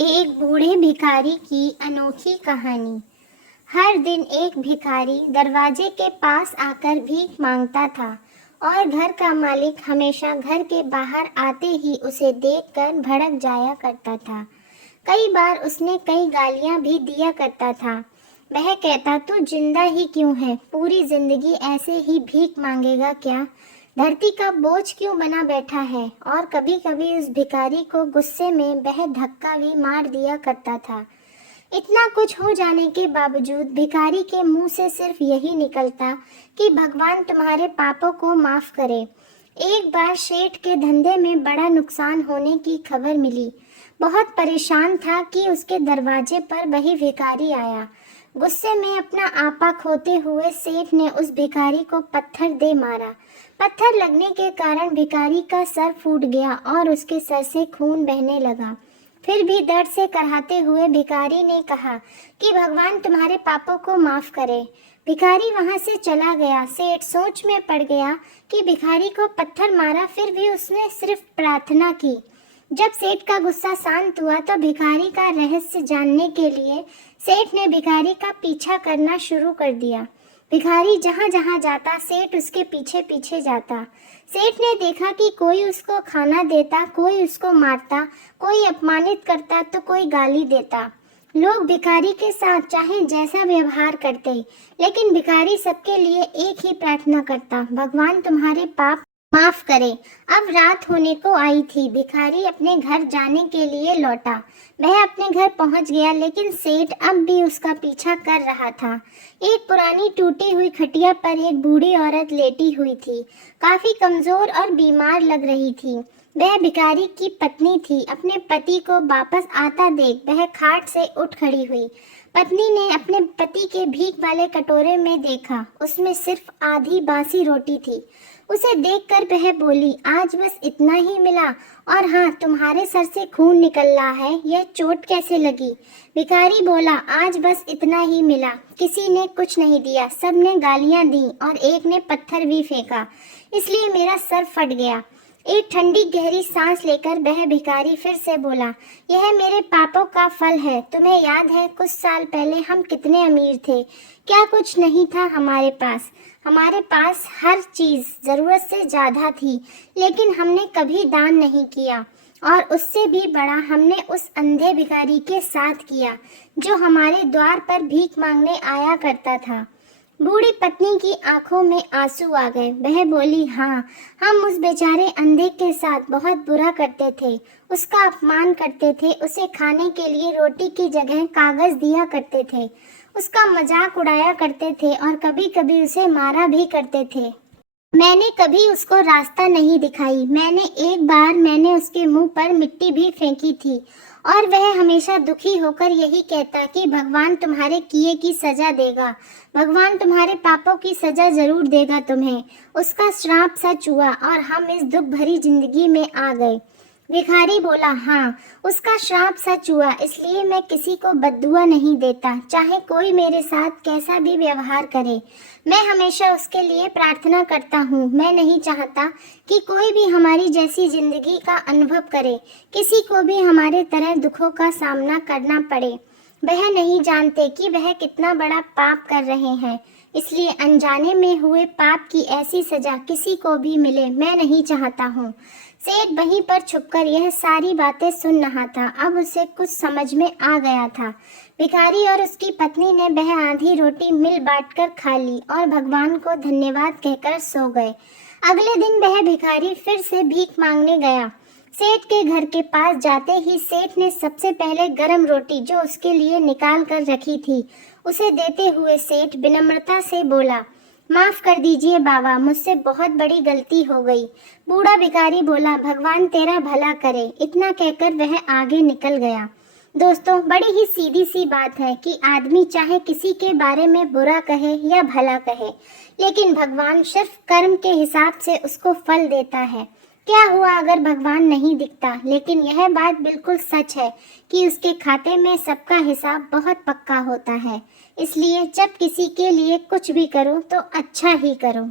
एक बूढ़े भिखारी की अनोखी कहानी। हर दिन एक भिखारी दरवाजे के पास आकर भीख मांगता था और घर का मालिक हमेशा घर के बाहर आते ही उसे देखकर भड़क जाया करता था। कई बार उसने कई गालियां भी दिया करता था। वह कहता, तू जिंदा ही क्यों है? पूरी जिंदगी ऐसे ही भीख मांगेगा क्या? धरती का बोझ क्यों बना बैठा है? और कभी कभी उस भिखारी को गुस्से में वह धक्का भी मार दिया करता था। इतना कुछ हो जाने के बावजूद भिखारी के मुंह से सिर्फ यही निकलता कि भगवान तुम्हारे पापों को माफ करे। एक बार सेठ के धंधे में बड़ा नुकसान होने की खबर मिली। बहुत परेशान था कि उसके दरवाजे पर वही भिखारी आया। गुस्से में अपना आपा खोते हुए सेठ ने उस भिखारी को पत्थर दे मारा। पत्थर लगने के कारण भिखारी का सर फूट गया और उसके सर से खून बहने लगा। फिर भी दर्द से कराहते हुए भिखारी ने कहा कि भगवान तुम्हारे पापों को माफ करे। भिखारी वहां से चला गया। सेठ सोच में पड़ गया कि भिखारी को पत्थर मारा, फिर भी उसने सिर्फ प्रार्थना की। जब सेठ का गुस्सा शांत हुआ तो भिखारी का रहस्य जानने के लिए सेठ ने भिखारी का पीछा करना शुरू कर दिया। भिखारी जहाँ जहाँ जाता सेठ उसके पीछे पीछे जाता। सेठ ने देखा कि कोई उसको खाना देता, कोई उसको मारता, कोई अपमानित करता तो कोई गाली देता। लोग भिखारी के साथ चाहे जैसा व्यवहार करते, लेकिन भिखारी सबके लिए एक ही प्रार्थना करता, भगवान तुम्हारे पाप माफ करे। अब रात होने को आई थी। भिखारी अपने घर जाने के लिए लौटा। वह अपने घर पहुंच गया, लेकिन सेठ अब भी उसका पीछा कर रहा था। एक पुरानी टूटी हुई खटिया पर एक बूढ़ी औरत लेटी हुई थी। काफी कमजोर और बीमार लग रही थी। वह भिखारी की पत्नी थी। अपने पति को वापस आता देख वह खाट से उठ खड़ी हुई। पत्नी ने अपने पति के भीख वाले कटोरे में देखा, उसमें सिर्फ आधी बासी रोटी थी। उसे देखकर वह बोली, आज बस इतना ही मिला? और हाँ, तुम्हारे सर से खून निकल रहा है, यह चोट कैसे लगी? भिखारी बोला, आज बस इतना ही मिला। किसी ने कुछ नहीं दिया, सब ने गालियां दी और एक ने पत्थर भी फेंका, इसलिए मेरा सर फट गया। एक ठंडी गहरी सांस लेकर वह भिखारी फिर से बोला, यह मेरे पापों का फल है। तुम्हें याद है कुछ साल पहले हम कितने अमीर थे? क्या कुछ नहीं था हमारे पास? हमारे पास हर चीज जरूरत से ज्यादा थी, लेकिन हमने कभी दान नहीं किया। और उससे भी बड़ा हमने उस अंधे भिखारी के साथ किया जो हमारे द्वार पर भीख मांगने आया करता था। बूढ़ी पत्नी की आंखों में आंसू आ गए। वह बोली, हाँ, हम उस बेचारे अंधे के साथ बहुत बुरा करते थे, उसका अपमान करते थे, उसे खाने के लिए रोटी की जगह कागज दिया करते थे, उसका मजाक उड़ाया करते थे और कभी कभी उसे मारा भी करते थे। मैंने कभी उसको रास्ता नहीं दिखाई। मैंने उसके मुंह पर मिट्टी भी फेंकी थी और वह हमेशा दुखी होकर यही कहता कि भगवान तुम्हारे किए की सजा देगा, भगवान तुम्हारे पापों की सजा जरूर देगा तुम्हें। उसका श्राप सच हुआ और हम इस दुख भरी जिंदगी में आ गए। भिखारी बोला, हाँ, उसका श्राप सच हुआ, इसलिए मैं किसी को बद्दुआ नहीं देता, चाहे कोई मेरे साथ कैसा भी व्यवहार करे। मैं हमेशा उसके लिए प्रार्थना करता हूँ। मैं नहीं चाहता कि कोई भी हमारी जैसी जिंदगी का अनुभव करे, किसी को भी हमारे तरह दुखों का सामना करना पड़े। वह नहीं जानते कि वह कितना बड़ा पाप कर रहे हैं, इसलिए अनजाने में हुए पाप की ऐसी सजा किसी को भी मिले मैं नहीं चाहता हूँ। सेठ वहीं पर छुपकर यह सारी बातें सुन रहा था। अब उसे कुछ समझ में आ गया था। भिखारी और उसकी पत्नी ने वह आधी रोटी मिल बांटकर खा ली और भगवान को धन्यवाद कहकर सो गए। अगले दिन वह भिखारी फिर से भीख मांगने गया। सेठ के घर के पास जाते ही सेठ ने सबसे पहले गरम रोटी जो उसके लिए निकाल कर रखी थी उसे देते हुए सेठ विनम्रता से बोला, माफ कर दीजिए बाबा, मुझसे बहुत बड़ी गलती हो गई। बूढ़ा भिखारी बोला, भगवान तेरा भला करे। इतना कहकर वह आगे निकल गया। दोस्तों, बड़ी ही सीधी सी बात है कि आदमी चाहे किसी के बारे में बुरा कहे या भला कहे, लेकिन भगवान सिर्फ कर्म के हिसाब से उसको फल देता है। क्या हुआ अगर भगवान नहीं दिखता? लेकिन यह बात बिल्कुल सच है कि उसके खाते में सबका हिसाब बहुत पक्का होता है। इसलिए जब किसी के लिए कुछ भी करो तो अच्छा ही करो।